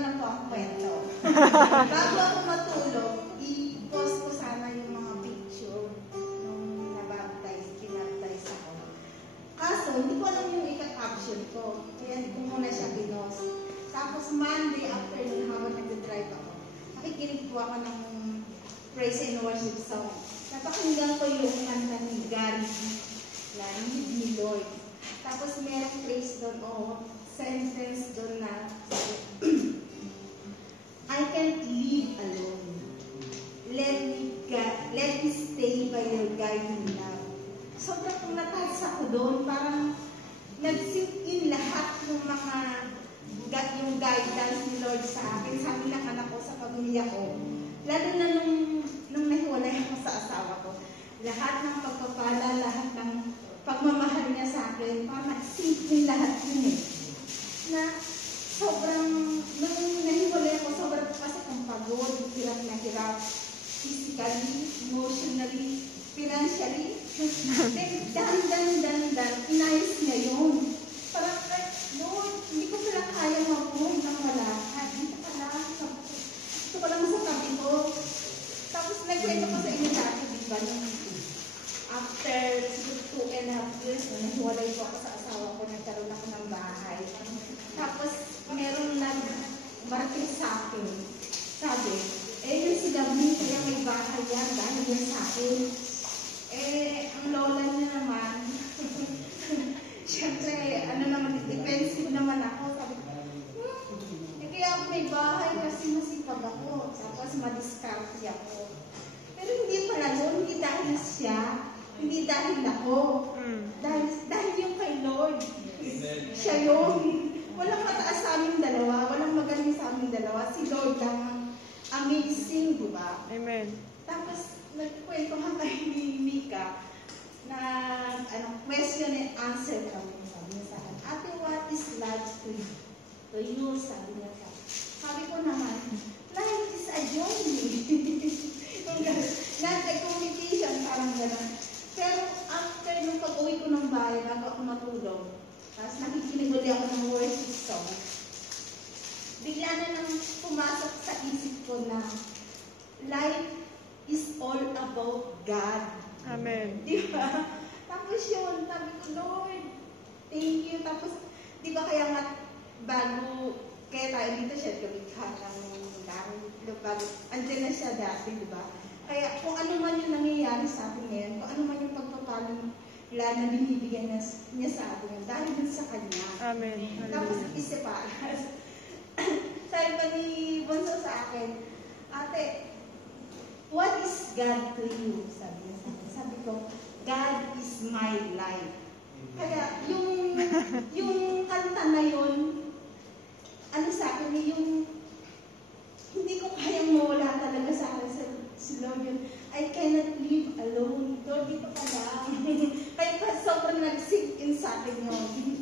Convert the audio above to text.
na po ang kwento. Bago ako matulog, i-post ko sana yung mga picture nung pinabaptize ako. Kaso, hindi ko alam yung ika-caption ko. Kaya hindi ko muna siya pinost. Tapos Monday afternoon, habang nag-drive ako, nakikinig po ako ng praise and worship song. Napakinggan ko yung kanta ni Gary na Need Me Lord. Tapos merong praise doon o sentence doon na I can't live alone. Let me stay by your guiding love. Sobrang kung natas ako doon, parang nag-sink in lahat ng mga yung guidance ni Lord sa akin, sa amin ng anak ko, sa pamilya ko. Lalo na nung nahiwalay ako sa asawa ko. Lahat ng pagpapala, lahat ng pagmamahal niya sa akin, parang nag-sink in lahat yun eh. Na sobrang, nung nahiwalay ako, sobrang kasi kung pagod, hirap na hirap, physically, emotionally, financially. Then, dan, inayos niya yun. Parang, Lord, hindi ko pala kaya mabuhay ng wala. Dito ka lang, ito ka lang sa tabi ko. Tapos, nagkwento ko sa inyo dati, di ba, nung after 2.5 years, nahiwalay ko ako sa asawa ko, nagkaroon ako ng bahay. Tapos, merong nag-market sa akin. Sabi, yung si Gabby, kaya may bahay yan, dahil yan sa akin. Ang lola niya naman, siyempre, defensive naman ako. Sabi ko, kaya ako may bahay kasi masipag ako. Tapos, madiskarte ako. Pero hindi pala yun, hindi dahil siya, hindi dahil ako. Dahil yung kay Lord. Siya yun. Walang mataas sa aming dalawa, walang magaling sa aming dalawa. Si Lord lang amazing, di ba? Amen. Tapos, nagkwento ka kay Mika na question and answer kami. Sabi niya sa akin, Ate, what is life to you? To you, sabi niya sa akin. Sabi ko naman, life is a journey. Not a competition, parang gano'n. Pero after nung pag-uwi ko ng bahay, bago ako matulog, tapos nakikinig ulit ako ng worship song, bigla na nang pumasok sa isip ko na life is all about God. Amen. Di ba? Tapos yun, sabi ko, Lord, thank you. Tapos, di ba kaya nga, kaya tayo dito siya, lumikha ng bago, andyan na siya dati, di ba? Kaya kung ano man yung nangyayari sa atin ngayon, kung ano man yung pagpapalang na binibigyan niya sa atin, dahil dun sa Kanya. Amen. Tapos, isa pa, sabi pa ni Bonso sa akin, Ate, what is God to you? Sabi niya sa akin. Sabi ko, God is my life. Kaya, yung kanta na yun, ano sa akin, yung hindi ko kayang mawala talaga sa akin si Lord yun. I cannot live alone. Lord, dito ka lang. Kaya pa sobrang nag-sink in sa akin yun.